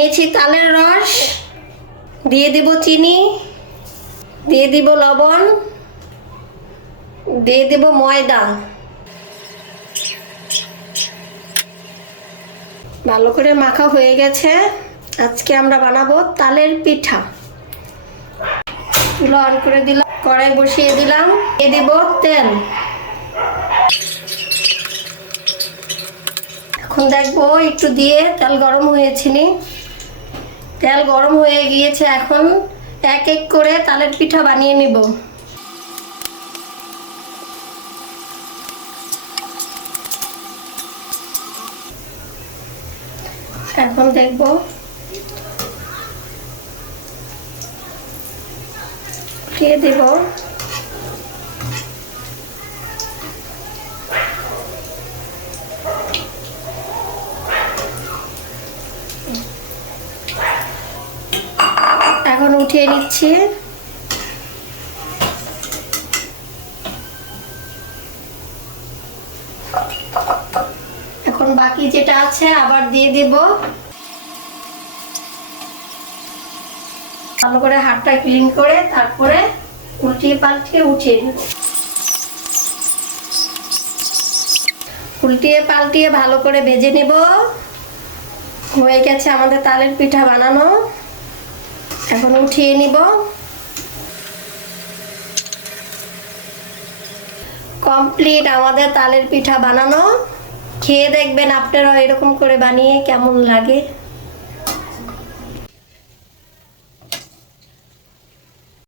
নিয়েছি তালের রস, দিয়ে দিব চিনি, দিয়ে দিব লবণ, দিয়ে দিব ময়দা। ভালো করে মাখা হয়ে গেছে। আজকে আমরা বানাবো তালের পিঠা। চুলো অন করে দিলাম, কড়াই বসিয়ে দিলাম, দিয়ে দিব তেল। এখন দেখব একটু দিয়ে তেল গরম হয়েছে নি। তেল গরম হয়ে গিয়েছে এখন। এক এক করে তালের পিঠা বানিয়ে নিব। এখন দেখব। দিয়ে দেব। এখন উঠিয়ে নিচ্ছি। এখন বাকি যেটা আছে আবার দিয়ে দেব। ভালো করে হাতটা ক্লিন করে তারপরে উল্টিয়ে পাল্টিয়ে উঠিয়ে নেব। উল্টিয়ে পাল্টিয়ে ভালো করে ভেজে নেব। হয়ে গেছে আমাদের তালের পিঠা বানানো। এখন উঠিয়ে নিব। কমপ্লিট আমাদের তালের পিঠা বানানো। খেয়ে দেখবেন আপনারা এরকম করে বানিয়ে কেমন লাগে।